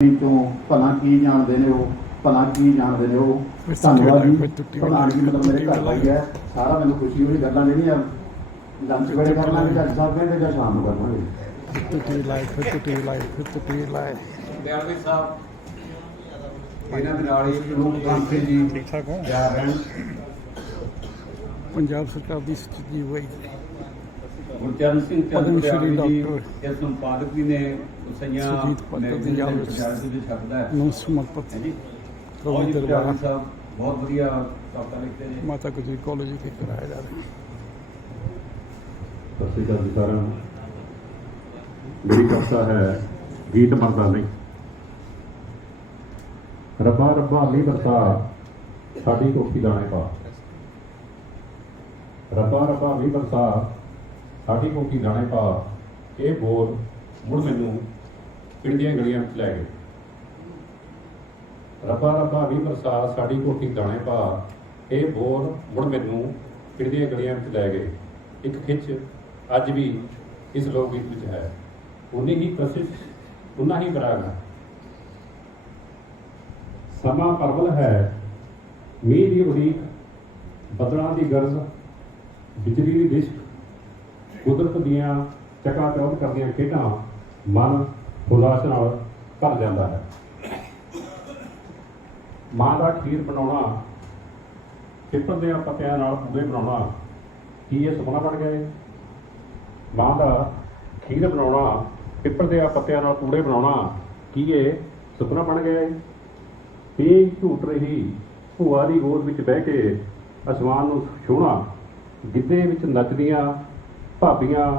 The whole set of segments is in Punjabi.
ਤੋਂ ਭਲਾ ਕੀ ਜਾਣਦੇ ਨੇ ਉਹ ਭਲਾ ਕੀ ਜਾਣਦੇ ਨੇ ਉਹ? ਧੰਨਵਾਦ ਜੀ। ਪ੍ਰਧਾਨ ਜੀ ਮਤਲਬ ਮੇਰੇ ਘਰ ਦਾ ਹੀ। ਸਾਰਾ ਮੈਨੂੰ ਖੁਸ਼ੀ ਹੋਈ ਗੱਲਾਂ ਜਿਹੜੀਆਂ ਲੰਚ ਵੇਲੇ ਕਰ ਲਾਂਗੇ ਜਾਂ ਸਾਹਿਬ ਕਹਿੰਦੇ ਜਾਂ ਸ਼ਾਮ ਨੂੰ ਕਰ ਲਾਂਗੇ। ਫਿਰ ਟੁੱਟੀ ਲਾਈਟ ਫਿਰ ਟੁੱਟੀ ਲਾਈਟ ਦਿਆਲਵੀ ਸਾਹਿਬ ਇਹਨਾਂ ਦੇ ਨਾਲ ਹੀ ਲੋਕ ਕਾਂਖੇ ਜੀ ਠੀਕ ਠਾਕ ਹੋ? ਜਾ ਰਹੇ ਪੰਜਾਬ ਸਰਕਾਰ ਦੀ ਸਥਿਤੀ ਹੋਈ। ਗੁਰਚਰਨ ਸਿੰਘ ਚੰਦ ਸ਼੍ਰੀ ਦਿਆਲਵੀ ਜੀ ਡਾਕਟਰ ਇਸ ਸੰਪਾਦਕ ਵੀ ਨੇ ਸਈਆਂ ਸੁਜੀਤ ਭਗਤ ਮੈਗਜ਼ੀਨ ਦੇ ਦਿਆਲਵੀ ਵਿਚਾਰ ਦੇ ਛਪਦਾ ਹੈ। ਨੂੰ ਸਮਰਪਿਤ ਹੈ ਜੀ। ਪ੍ਰਭੂ ਬਹੁਤ ਦਰਬਾਰ। ਦਰਬਾਰ ਸਾਹਿਬ ਬਹੁਤ ਵਧੀਆ ਕਵਿਤਾ ਲਿਖਦੇ ਨੇ। ਮਾਤਾ ਗੁਜਰੀ ਕਾਲਜ ਵਿਖੇ ਕਰਾਇਆ ਜਾ ਰਿਹਾ ਸਤਿ ਸ਼੍ਰੀ ਅਕਾਲ ਜੀ ਸਾਰਿਆਂ ਨੂੰ। ਮੇਰੀ ਕਵਿਤਾ ਹੈ ਗੀਤ ਮਰਦਾ ਨਹੀਂ। ਰੱਬਾ ਰੱਬਾ ਮੀਂਹ ਵਰਸਾ ਸਾਡੀ ਕੋਠੀ ਦਾਣੇ ਪਾ। ਰੱਬਾ ਰੱਬਾ ਮੀਂਹ ਵਰਸਾ ਸਾਡੀ ਕੋਠੀ ਦਾਣੇ ਪਾ, ਇਹ ਬੋਲ ਮੁੜ ਮੈਨੂੰ ਪਿੰਡ ਗਲੀਆਂ ਵਿੱਚ ਲੈ ਗਏ। ਰੱਬਾ ਰੱਬਾ ਮੀਂਹ ਵਰਸਾ ਸਾਡੀ ਕੋਠੀ ਦਾਣੇ ਪਾ, ਇਹ ਬੋਲ ਮੁੜ ਮੈਨੂੰ ਪਿੰਡ ਦੀਆਂ ਗਲੀਆਂ ਵਿੱਚ ਲੈ ਗਏ। ਇੱਕ ਖਿੱਚ ਅੱਜ ਵੀ ਇਸ ਲੋਕ ਗੀਤ ਵਿੱਚ ਹੈ। ਉਨੀ ਹੀ ਪ੍ਰਸਿੱਧ, ਉਨਾ ਹੀ ਬਰਾਗ ਹੈ। ਸਮਾਂ ਪਰਵਲ ਹੈ, ਮੀਂਹ ਦੀ ਉਡੀਕ, ਬਦਲਾਂ ਦੀ ਗਰਜ, ਬਿਜਲੀ ਦੀ ਦਿਸ਼ਕ ਕੁਦਰਤ ਦੀਆਂ ਚਕਾ ਚੌਧ ਕਰਦੀਆਂ ਖੇਡਾਂ ਮਨ ਉਲਾਸ ਨਾਲ ਭਰ ਜਾਂਦਾ ਹੈ। ਮਾਂ ਦਾ ਖੀਰ ਬਣਾਉਣਾ ਪਿੱਪਲ ਦੇ ਪੱਤਿਆਂ ਨਾਲ ਪੂਰੇ ਬਣਾਉਣਾ ਕੀ ਇਹ ਸੁਪਨਾ ਬਣ ਗਿਆ ਹੈ ਮਾਂ ਦਾ ਖੀਰ ਬਣਾਉਣਾ ਪਿੱਪਲ ਦੇ ਪੱਤਿਆਂ ਨਾਲ ਪੂੜੇ ਬਣਾਉਣਾ ਕੀ ਇਹ ਸੁਪਨਾ ਬਣ ਗਿਆ ਹੈ ਪੀਂਘ ਝੂਟ ਰਹੀ ਭੂਆ ਦੀ ਗੋਦ ਵਿੱਚ ਬਹਿ ਕੇ ਅਸਮਾਨ ਨੂੰ ਛੂਹਣਾ, ਗਿੱਧੇ ਵਿੱਚ ਨੱਚਦੀਆਂ ਭਾਬੀਆਂ,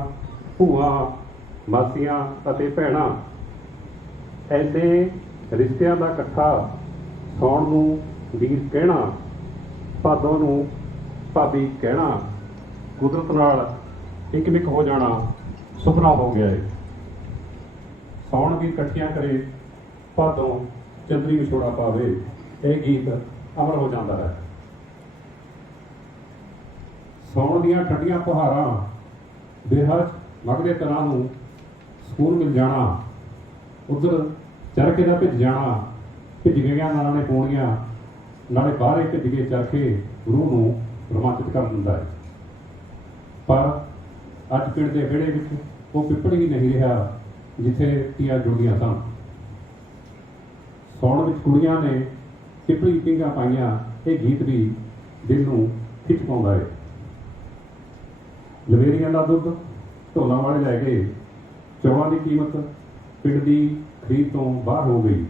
ਭੂਆ, ਮਾਸੀਆਂ ਅਤੇ ਭੈਣਾਂ। ਐਸੇ ਰਿਸ਼ਤਿਆਂ ਦਾ ਇਕੱਠਾ ਸੌਣ ਨੂੰ ਵੀਰ ਕਹਿਣਾ, ਭਾਦੋਂ ਨੂੰ ਭਾਬੀ ਕਹਿਣਾ, ਕੁਦਰਤ ਨਾਲ ਇੱਕ ਮਿਕ ਹੋ ਜਾਣਾ ਸੁਪਨਾ ਹੋ ਗਿਆ ਹੈ ਸੌਣ ਵੀ ਇਕੱਠੀਆਂ ਕਰੇ, ਭਾਦੋਂ ਚੰਦਰੀ ਵਿਛੋੜਾ ਪਾਵੇ, ਇਹ ਗੀਤ ਅਮਰ ਹੋ ਜਾਂਦਾ ਹੈ। ਸੌਣ ਦੀਆਂ ਠੰਡੀਆਂ ਪਹਾੜਾਂ ਬਿਰਹਾ ਮਗਦੇ ਤਰ੍ਹਾਂ ਨੂੰ ਸਕੂਲ ਮਿਲ ਜਾਣਾ, ਉਧਰ ਚਰਖੇ ਦਾ ਭਿੱਜ ਜਾਣਾ, ਭਿੱਜ ਗਈਆਂ ਨਾਲਾਂ ਨੇ ਪੋਣੀਆਂ, ਨਾਲੇ ਬਾਹਰ ਭਿੱਜ ਗਏ ਚਰਖੇ ਰੂਹ ਨੂੰ ਰੋਮਾਂਚਿਤ ਕਰ ਦਿੰਦਾ ਹੈ। ਪਰ ਅੱਜ ਪਿੰਡ ਦੇ ਵਿਹੜੇ ਵਿੱਚ ਉਹ ਪਿੱਪਲ ਹੀ ਨਹੀਂ ਰਿਹਾ ਜਿੱਥੇ ਤੀਆਂ ਜੁੜੀਆਂ ਸਨ। ਸੌਣ ਵਿੱਚ ਕੁੜੀਆਂ ਨੇ ਪਿੱਪਲੀ ਪਿੰਗਾ ਪਾਈਆਂ, ਇਹ ਗੀਤ ਵੀ ਦਿਲ ਨੂੰ ਖਿੱਚ ਪਾਉਂਦਾ ਹੈ। ਲਵੇਰੀਆਂ ਦਾ ਦੁੱਧ, ਢੋਲਾਂ ਵਾਲੇ ਲੈ ਗਏ। ਚੌਲਾਂ ਦੀ ਕੀਮਤ ਪਿੰਡ ਦੀ ਖਰੀਦ ਤੋਂ ਬਾਹਰ ਹੋ ਗਈ।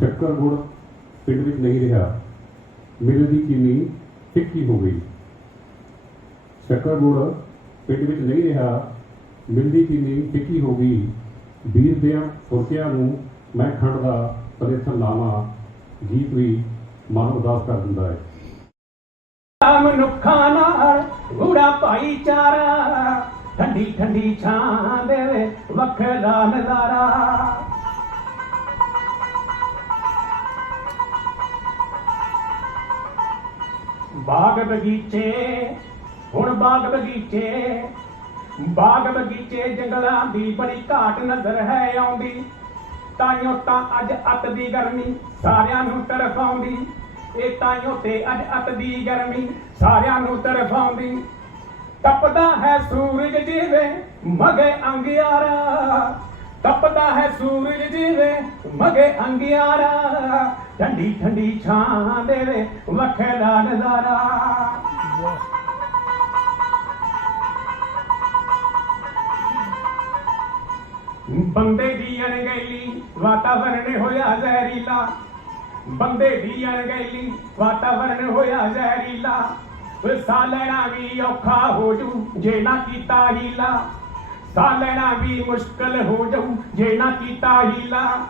ਸ਼ੱਕਰ ਗੁੜ ਪਿੰਡ ਵਿੱਚ ਨਹੀਂ ਰਿਹਾ। ਮਿਲ ਦੀ ਚੀਨੀ ਫਿੱਕੀ ਹੋ ਗਈ। ਸ਼ੱਕਰ ਗੁੜ ਪਿੰਡ ਵਿੱਚ ਨਹੀਂ ਰਿਹਾ। ਮਿਲਦੀ ਚੀਨੀ ਫਿੱਕੀ ਹੋ ਗਈ। ਵੀਰ ਦਿਆਂ ਫੁਰਕਿਆਂ ਨੂੰ ਮੈਂ ਖੰਡ ਦਾ ਪਰੇਥਨ ਲਾਵਾਂ, ਗੀਤ ਵੀ ਮਨ ਉਦਾਸ ਕਰ ਦਿੰਦਾ ਹੈ। ਮਨੁੱਖਾਂ ਨਾਲ ਗੂੜਾ ਭਾਈਚਾਰਾ, ਠੰਡੀ ਠੰਡੀ ਛਾਂ ਦੇਵੇ ਵੱਖਰਾ ਨਜ਼ਾਰਾ। ਬਾਗ ਬਗੀਚੇ, ਹੁਣ ਬਾਗ ਬਗੀਚੇ ਬਾਗ ਬਗੀਚੇ ਜੰਗਲਾਂ ਦੀ ਬੜੀ ਘਾਟ ਨਜ਼ਰ ਹੈ ਆਉਂਦੀ। ਤਾਈਓ ਤਾਂ ਅੱਜ ਅੱਤ ਦੀ ਗਰਮੀ ਸਾਰਿਆਂ ਨੂੰ ਤਰਫਾਉਂਦੀ ਇਹ ਤਾਈਓ ਤੇ ਅੱਜ ਅਤ ਦੀ ਗਰਮੀ, ਸਾਰਿਆਂ ਨੂੰ ਤਰਫਾਉਂਦੀ ਤਪਦਾ ਹੈ ਸੂਰਜ ਜਿਵੇਂ ਮਗੇ ਅੰਗਿਆਰਾ। ਤਪਦਾ ਹੈ ਸੂਰਜ ਜਿਵੇਂ ਮਗੇ ਅੰਗਿਆਰਾ। ਠੰਡੀ ਠੰਡੀ ਛਾਂ ਦੇਵੇ ਵੱਖਰਾ ਨਜ਼ਾਰਾ। ਬੰਦੇ ਦੀ ਅਣਗਹਿਲੀ ਵਾਤਾਵਰਣ ਹੋਇਆ ਜ਼ਹਿਰੀਲਾ। ਬੰਦੇ ਦੀ ਅਣਗਹਿਲੀ ਵਾਤਾਵਰਣ ਹੋਇਆ ਜ਼ਹਿਰੀਲਾ। ਓਏ ਸਾਹ ਲੈਣਾ ਵੀ ਔਖਾ ਹੋ ਜੂ ਜੇ ਨਾ ਕੀਤਾ ਹੀਲਾ। ਸਾਹ ਲੈਣਾ ਵੀ ਮੁਸ਼ਕਲ ਹੋ ਜਾਊ, ਜੇ ਨਾ ਕੀਤਾ ਹੀਲਾ।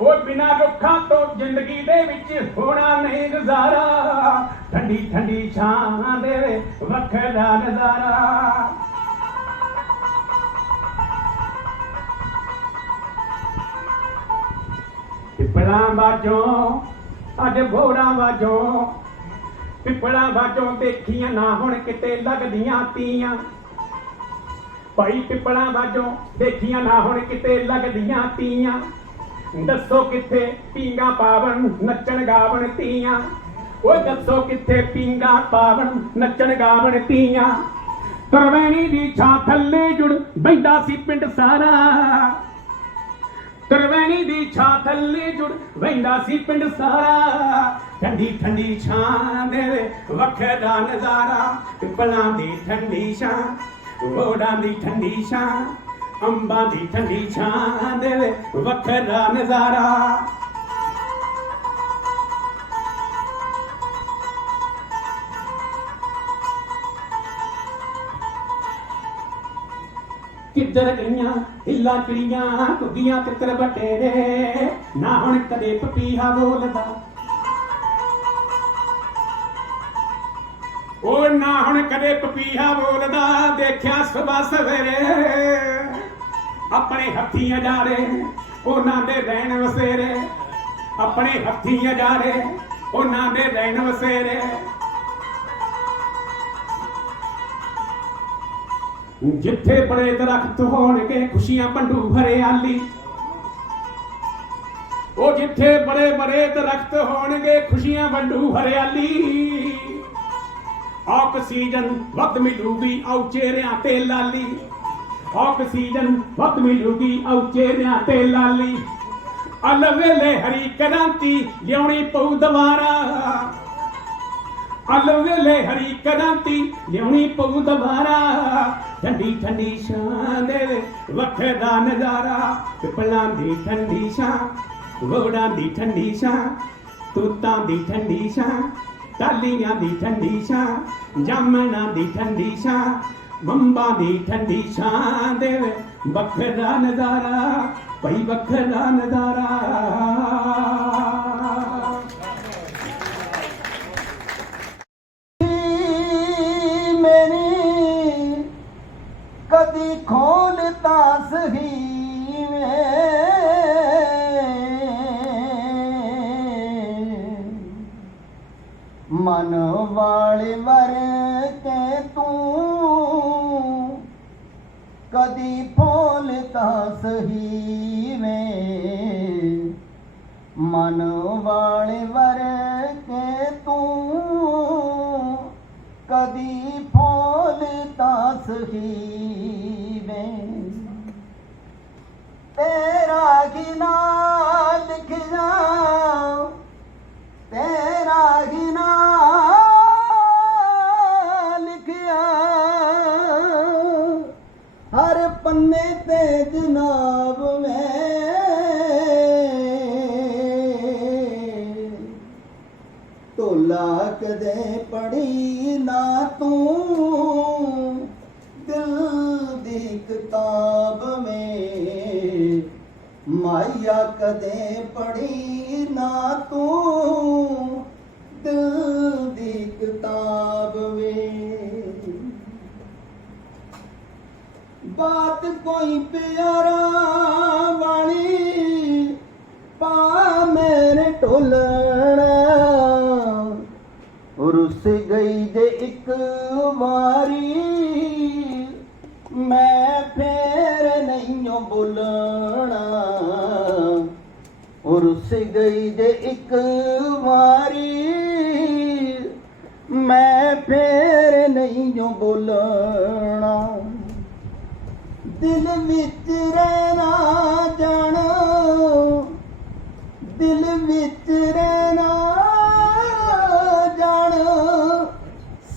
ਉਹ ਬਿਨਾ ਰੁੱਖਾਂ ਤੋਂ ਜ਼ਿੰਦਗੀ ਦੇ ਵਿੱਚ ਹੋਣਾ ਨਹੀਂ ਗੁਜ਼ਾਰਾ। ਠੰਡੀ ਠੰਡੀ ਛਾਂ ਦੇ ਵੱਖਰਾ ਨਜ਼ਾਰਾ। ਪਿੱਪਲਾਂ ਬਾਜੋਂ ਅੱਜ ਭੋਰਾਂ ਬਾਜੋਂ ਪਿੱਪਲਾਂ ਬਾਜੋਂ ਦੇਖੀਆਂ ਨਾ ਹੁਣ ਕਿਤੇ ਲੱਗਦੀਆਂ ਤੀਆਂ। ਭਾਈ ਪਿੱਪਲਾਂ ਬਾਜੋਂ ਦੇਖੀਆਂ ਨਾ ਹੁਣ ਕਿਤੇ ਲੱਗਦੀਆਂ ਤੀਆਂ। ਦੱਸੋ ਕਿੱਥੇ ਪੀਂਗਾ ਪਾਵਣ, ਨੱਚਣ ਗਾਵਣ ਤੀਆਂ। ਉਹ ਦੱਸੋ ਕਿੱਥੇ ਪੀਂਗਾ ਪਾਵਣ, ਨੱਚਣ ਗਾਵਣ ਤੀਆਂ। ਤਰਵੈਣੀ ਦੀ ਛਾਂ ਥੱਲੇ ਜੁੜ ਬੈਂਦਾ ਸੀ ਪਿੰਡ ਸਾਰਾ। ਤਰਵੈਣੀ ਦੀ ਛਾਂ ਥੱਲੇ ਜੁੜ ਵਹਿੰਦਾ ਸੀ ਪਿੰਡ ਸਾਰਾ ਠੰਡੀ ਠੰਡੀ ਛਾਂ ਦੇ ਵੱਖਰਾ ਨਜ਼ਾਰਾ, ਪਿੱਪਲਾਂ ਦੀ ਠੰਡੀ ਛਾਂ ਰੋੜਾਂ ਦੀ ਠੰਡੀ ਛਾਂ, ਅੰਬਾਂ ਦੀ ਠੰਡੀ ਛਾਂ ਦੇ ਵੱਖਰਾ ਨਜ਼ਾਰਾ। ਕਿੱਧਰ ਗਈਆਂ ਹਿੱਲਾ ਚਿੜੀਆਂ ਕੁੱਦੀਆਂ ਤਿੱਤਰ ਬਟੇਰੇ ਨਾ। ਹੁਣ ਕਦੇ ਪਪੀਹਾ ਬੋਲਦਾ। ਉਹ ਨਾ ਹੁਣ ਕਦੇ ਪਪੀਹਾ ਬੋਲਦਾ। ਦੇਖਿਆ ਸਵੇਰ ਸਵੇਰੇ ਆਪਣੇ ਹੱਥੀਂ ਅਜਾਰੇ ਉਹਨਾਂ ਦੇ ਰਹਿਣ ਵਸੇਰੇ। ਆਪਣੇ ਹੱਥੀਂ ਅਜਾਰੇ ਉਹਨਾਂ ਦੇ ਰਹਿਣ ਵਸੇਰੇ। ਜਿੱਥੇ ਬੜੇ ਦਰਖਤ ਹੋਣਗੇ, ਖੁਸ਼ੀਆਂ ਭੰਡੂ ਹਰਿਆਲੀ ਉਹ ਜਿੱਥੇ ਬੜੇ ਬੜੇ ਦਰਖਤ ਹੋਣਗੇ, ਖੁਸ਼ੀਆਂ ਵੰਡੂ ਹਰਿਆਲੀ ਆਕਸੀਜਨ ਵੱਧ ਮਿਲੂਗੀ ਆਉ ਚਿਹਰਿਆਂ ਤੇ ਲਾਲੀ। ਆਕਸੀਜਨ ਵੱਧ ਮਿਲੂਗੀ ਆਉ ਚਿਹਰਿਆਂ ਤੇ ਲਾਲੀ। ਅਲ ਵੇਲੇ ਹਰੀ ਕ੍ਰਾਂਤੀ ਲਿਆਉਣੀ ਪਊ ਦੁਬਾਰਾ। ਅਲ ਵੇਲੇ ਹਰੀ ਕ੍ਰਾਂਤੀ ਲਿਆਉਣੀ ਪਊ ਦੁਬਾਰਾ। ਠੰਡੀ ਠੰਡੀ ਛਾਂ ਦੇ ਵੱਖਰਾ ਨਜ਼ਾਰਾ, ਪਿਪਲਾਂ ਦੀ ਠੰਡੀ ਛਾਂ ਵੋੜਾਂ ਦੀ ਠੰਡੀ ਛਾਂ, ਤੂਤਾਂ ਦੀ ਠੰਡੀ ਛਾਂ, ਟਾਲੀਆਂ ਦੀ ਠੰਡੀ ਛਾਂ, ਜਾਮਣਾਂ ਦੀ ਠੰਡੀ ਛਾਂ, ਬੰਬਾਂ ਦੀ ਠੰਡੀ ਛਾਂ ਦੇ ਵੱਖਰਾ ਨਜ਼ਾਰਾ, ਭਈ ਵੱਖਰਾ ਨਜ਼ਾਰਾ। ਮਨ ਵਾਲੇ ਵਰ ਕੇ ਤੂੰ ਕਦੀ ਫੋਲ ਤਾਂ ਸਹੀ ਵੇ। ਮਨ ਵਾਲੇ ਵਰ ਕੇ ਤੂੰ ਕਦੀ ਫੋਲ ਤਾਂ ਸਹੀ ਹਰ ਪੰਨੇ ਤੇ ਜਨਾਬ ਮੈਂ। ਢੋਲਾ ਕਦੇ ਪੜੀ ਨਾ ਤੂੰ, ਦਿਲ ਦੀ ਕਿਤਾਬ ਮੇ। ਮਾਇਆ ਕਦੇ ਪੜੀ ਨਾ ਤੂੰ, ਦਿਲ ਦੀ ਕਿਤਾਬ ਵੇ ਬਾਤ ਕੋਈ ਪਿਆਰਾ ਵਾਲੀ ਪਾ ਮੇਰੇ ਢੋਲਣਾ। ਰੁੱਸ ਗਈ ਜੇ ਇੱਕ ਵਾਰੀ, ਮੈਂ ਫੇਰ ਨਹੀਂ ਬੋਲਣਾ। ਰੁੱਸ ਗਈ ਜੇ ਇੱਕ ਵਾਰੀ, ਮੈਂ ਫੇਰ ਨਹੀਂ ਬੋਲਣਾ। ਦਿਲ ਵਿੱਚ ਰਹਿਣਾ ਜਾਣੋ। ਦਿਲ ਵਿੱਚ ਰਹਿਣਾ ਜਾਣੋ।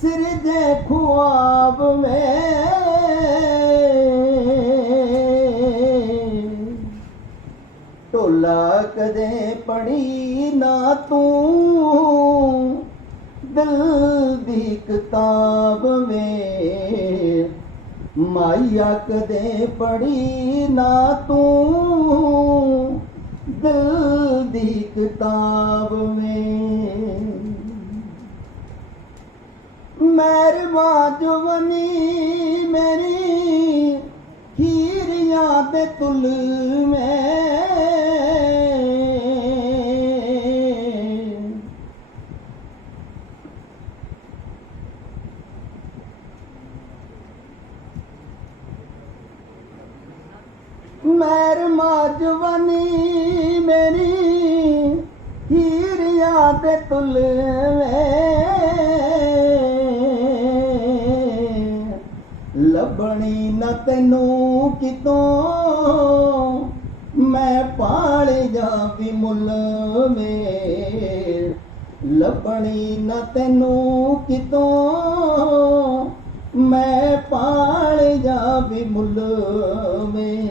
ਸਿਰ ਦੇ ਖੁਆਬ ਵਿੱਚ। ਢੋਲਾ ਕਦੇ ਪੜੀ ਨਾ ਤੂੰ। ਦਿਲ ਦੀ ਕਿਤਾਬ ਵੇ ਮਾਇਆ ਕਦੇ ਪੜੀ ਨਾ ਤੂੰ ਦਿਲ ਦੀ ਕਿਤਾਬ ਵਿੱਚ। ਮਹਿਰਮਾ ਜਵਨੀ ਮੇਰੀ ਹੀਰੀਆਂ ਦੇ ਤੁਲ ਮੈਂ ਮਹਿਰਮਾ ਜਵਾਨੀ ਮੇਰੀ, ਹੀਰਿਆਂ ਯਾਦ ਤੁਲਵੇਂ। ਲੱਭਣੀ ਨਾ ਤੈਨੂੰ ਕਿਤੋਂ, ਮੈਂ ਪਾਲ ਜਾ ਵੀ ਮੁੱਲ। ਮੇ ਲੱਭਣੀ ਨਾ ਤੈਨੂੰ ਕਿਤੋਂ, ਮੈਂ ਪਾਲ ਜਾ ਵੀ ਮੁੱਲ। ਮੇ